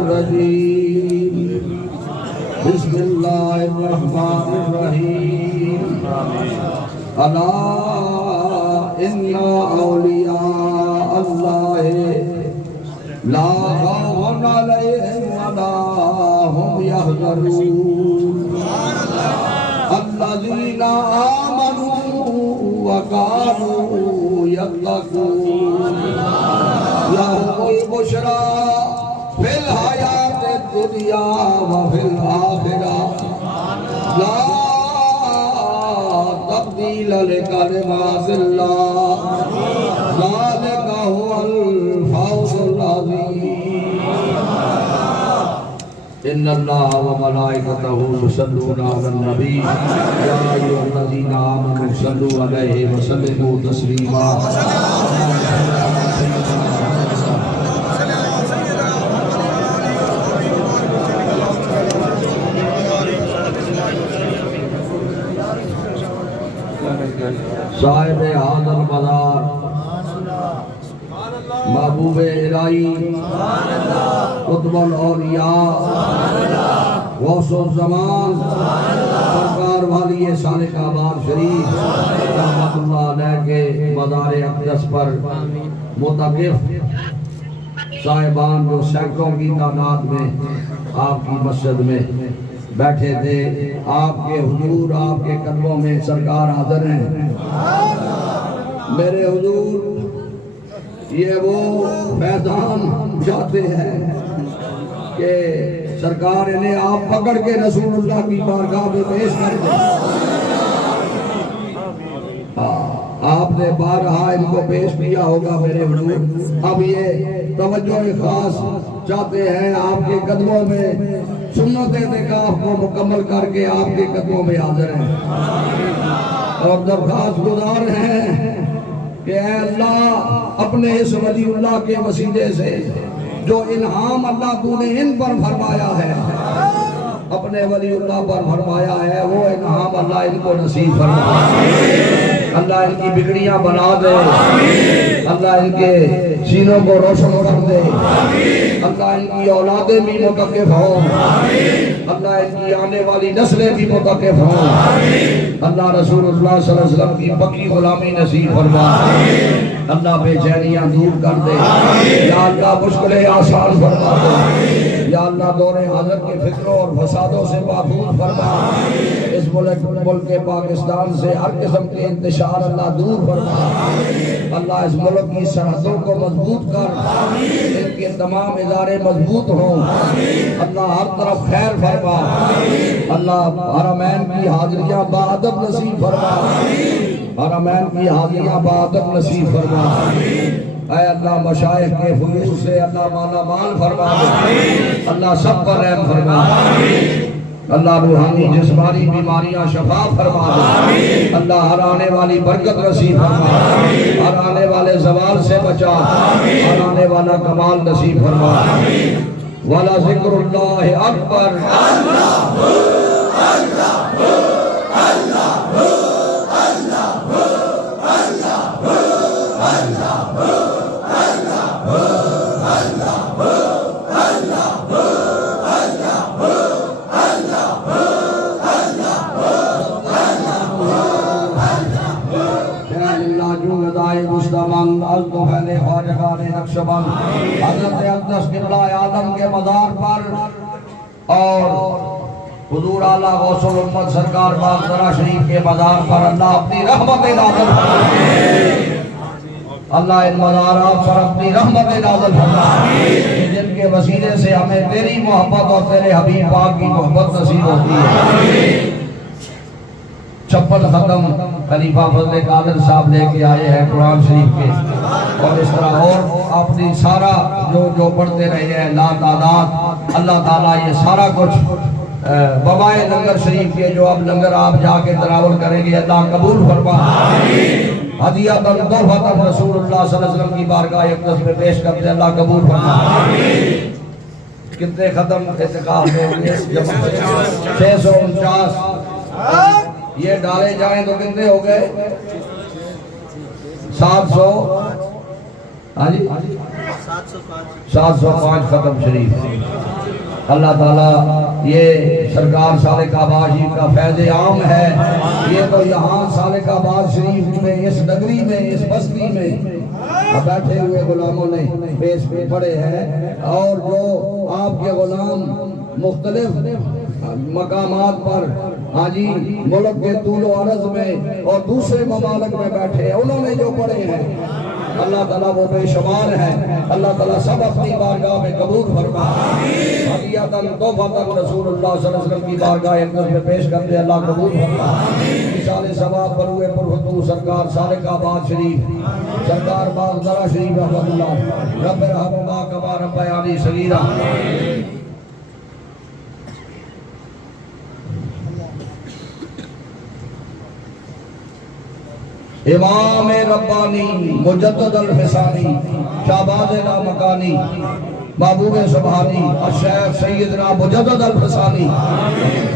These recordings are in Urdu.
الرجيم بسم الله الرحمن الرحيم ألا إن أولياء الله لا خوف عليهم ولا هم يحزنون الذين آمنوا وكانوا يتقون لهم البشرى في الحياة الدنيا وفي الآخرة لا تبديل لكلمات الله ذلك هو الفوز العظيم إن الله وملائكته يصلون على النبي يا أيها الذين آمنوا صلوا عليه وسلموا تسليما صاحب حاضر مدار محبوب الہی قطب الاولیاء غوث الزمان سرکار والی سالک آباد شریف رحمت اللہ علیہ کے مزار اقدس پر متقف صاحبان جو سینکڑوں کی تعداد میں آپ کی مسجد میں بیٹھے تھے آپ کے حضور آپ کے قدموں میں سرکار حاضر ہیں میرے حضور یہ وہ فیضان چاہتے ہیں کہ سرکار انہیں آپ پکڑ کے رسول اللہ کی بارگاہ میں پیش کر دیں آپ نے بارہا ان کو پیش کیا ہوگا میرے حضور اب یہ توجہ خاص چاہتے ہیں آپ کے قدموں میں سنت اعتکاف کو مکمل کر کے آپ کے قدموں میں حاضر ہیں اور درخواست گزار ہیں کہ اے اللہ اپنے اس ولی اللہ کے وسیلے سے جو انعام اللہ تو نے ان پر فرمایا ہے اپنے ولی اللہ پر فرمایا ہے وہ انعام اللہ ان کو نصیب فرما اللہ ان کی بگڑیاں بنا دے اللہ ان کے سینوں کو روشن کر دے اللہ ان کی اولادیں بھی متقف ہوں اللہ ان کی آنے والی نسلیں بھی متقف ہوں اللہ رسول اللہ صلی اللہ علیہ وسلم کی پکی غلامی نصیب فرما اللہ بے چینیاں دور کر دے یا اللہ مشکلیں آسان فرما دے یا اللہ دور حاضر کے فکروں اور فسادوں سے محفوظ فرما اس ملک پاکستان سے ہر قسم کے انتشار اللہ دور فرما اللہ اس ملک کی سرحدوں کو مضبوط کر ان کے تمام ادارے مضبوط ہوں اللہ ہر طرف خیر فرما اللہ حرمین کی حاضریاں بادب نصیب فرما حرمین کی حاضریاں بادب نصیب فرما اے اللہ مشائخ کے فیوض سے اللہ مالا مال فرما اللہ سب پر رحم فرما اللہ روحانی جسمانی بیماریاں شفا فرما اللہ ہر آنے والی برکت نصیب فرما ہر آنے والے زوال سے بچا ہر آنے والا کمال نصیب فرما والا ذکر اللہ اکبر حضرت اقدس قبلہ آدم کے مزار پر اور حضور اعلیٰ غوث الامت سرکار باقرہ شریف کے مزار پر اللہ اپنی رحمت نازل فرمائے اللہ ان مزارات پر اپنی رحمت نازل فرمائے جن کے وسیلے سے ہمیں تیری محبت اور تیرے حبیب پاک کی محبت نصیب ہوتی ہے 56 ختم خلیفہ فضل قادر صاحب لے کے آئے ہیں قرآن شریف کے اور اس طرح اور اپنی سارا جو پڑھتے رہے ہیں لا تعداد اللہ تعالیٰ یہ سارا کچھ ببائے لنگر شریف کے جو اب لنگر آپ جا کے تناول کریں گے اللہ قبول فرما ہدیۃ تحفۃ رسول اللہ صلی اللہ علیہ وسلم کی بارگاہ اقدس میں پیش کرتے اللہ قبول فرما کتنے ختم اعتکاف میں 649 یہ ڈالے جائیں تو کتنے ہو گئے 700 ہاں جی 705 ختم شریف۔ اللہ تعالیٰ یہ سرکار سالک آباد شریف کا فیض عام ہے، یہ تو یہاں سالک آباد شریف میں، اس نگری میں، اس بستی میں بیٹھے ہوئے غلاموں نے پیش پڑے ہیں، اور جو آپ کے غلام مختلف مقامات پر ہاں جی ملک کے طول و عرض میں اور دوسرے ممالک میں بیٹھے ہیں، انہوں نے جو پڑھے ہیں اللہ تعالیٰ وہ بے شمار ہے۔ اللہ تعالیٰ سب اپنی بارگاہ میں قبول فرما، ہدیۃً تحفۃً رسول اللہ صلی اللہ علیہ وسلم کی بارگاہ اقدس میں پیش کرتے اللہ قبول فرما۔ مثال ثواب پر ہوئے پرفتو سرکار سالک آباد شریف، سرکار باغ شریف رحمۃ اللہ، رب ارحمہما کما ربیانی صغیرا۔ امام ربانی مجدد الفسانی شہباز لامکانی محبوب سبحانی الشیخ سیدنا مجدد الفسانی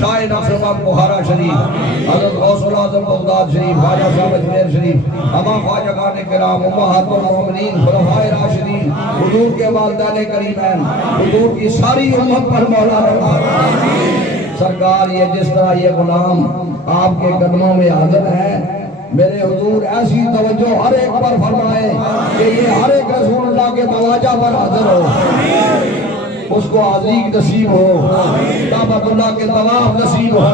شاہ نقشبند بخارا شریف، حضرت غوث العظم بغداد شریف، خواجہ صاحب اجمیر شریف، تمام خواجگان کرام، امہات المومنین، خلفائے راشدین، حضور کے والدین کریمین، حضور کی ساری امت پر مولا رحمت۔ سرکار یہ جس طرح یہ غلام آپ کے قدموں میں حاضر ہے، میرے حضور ایسی توجہ ہر ایک پر فرمائے کہ یہ ہر ایک رسول اللہ کے مواجہ پر حاضر ہو، اس کو حاضری نصیب ہو، کعبۃ اللہ کے طواف نصیب ہو،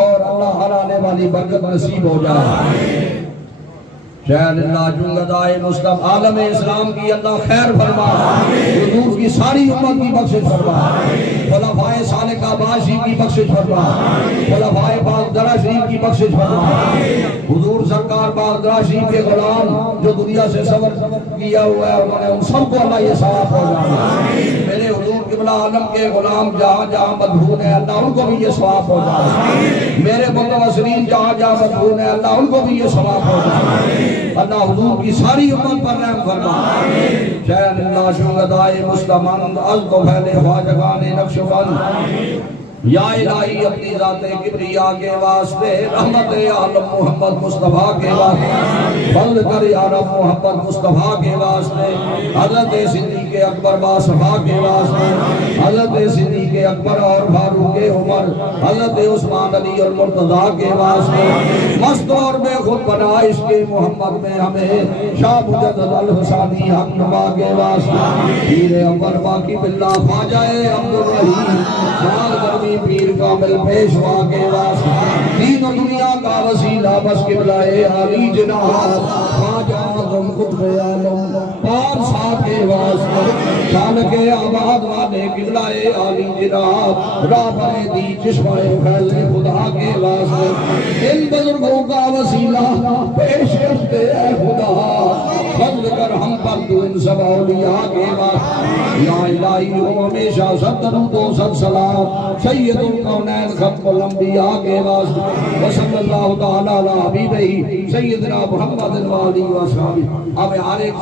اور اللہ ہر آنے والی برکت نصیب ہو جائے۔ شہر اللہ جنگدائے مسلم عالم اسلام کی اللہ خیر فرما، حضور کی ساری امت کی بخشش فرما، خلفائے سالک آباد شریف کی بخشش فرما، خلفائے باغدرہ شریف کی بخشش فرما، حضور سرکار باغدرہ شریف کے غلام جو دنیا سے سفر کیا ہوا ہے انہوں نے ان سب کو اللہ یہ ثواب پہنچائے۔ میرے حضور قبلہ عالم کے غلام جہاں جہاں مدفون ہیں اللہ ان کو بھی یہ ثواب پہنچائے، میرے متوسلین جہاں جہاں مدفون ہیں اللہ ان کو بھی یہ ثواب پہنچائے۔ اللہ حضور کی ساری امت پر رحم فرما۔ شہر اللہ شہدائے مسلمان از تو پھیلے خواجگان نقشبند، یا الہی اپنی ذات کبریا کے واسطے رحمت عالم محمد مصطفیٰ کے واسطے فضل کر یا رب محمد مصطفیٰ کے واسطے، حضرت صدیق اکبر باصفا کے واسطے، حضرت صدیق اکبر اور فاروق عمر، حضرت عثمان علی اور مرتضیٰ کے واسطے، مست اور بے خود بنا عشق محمد میں ہمیں شاہ مجدد الفسانی حق نما کے واسطے، پیر عمر باقی باللہ خواجہ عبدالرحیم شاہ پیر کامل پیشوا کے واسطے، دین و دنیا کا وسیلہ بس قبلہ عالی جناب خواجہ اعظم قطب عالم پارسا کے واسطے، شالک آباد والے قبلہ عالی جناب رابع دی چشمہ فیض خدا کے واسطے، ان بزرگوں کا وسیلہ پیش کرتے اے خدا، فضل کر ہم پر تو ان سب اولیاء کے واسطے، یا الہی ہو ہمیشہ صد درود و صد سلام سید القونین ختم الانبیاء کے واسطے، وصلی اللہ تعالی علی حبیبہ سیدنا محمد و آلہ و صحبہ۔ اب ہر ایک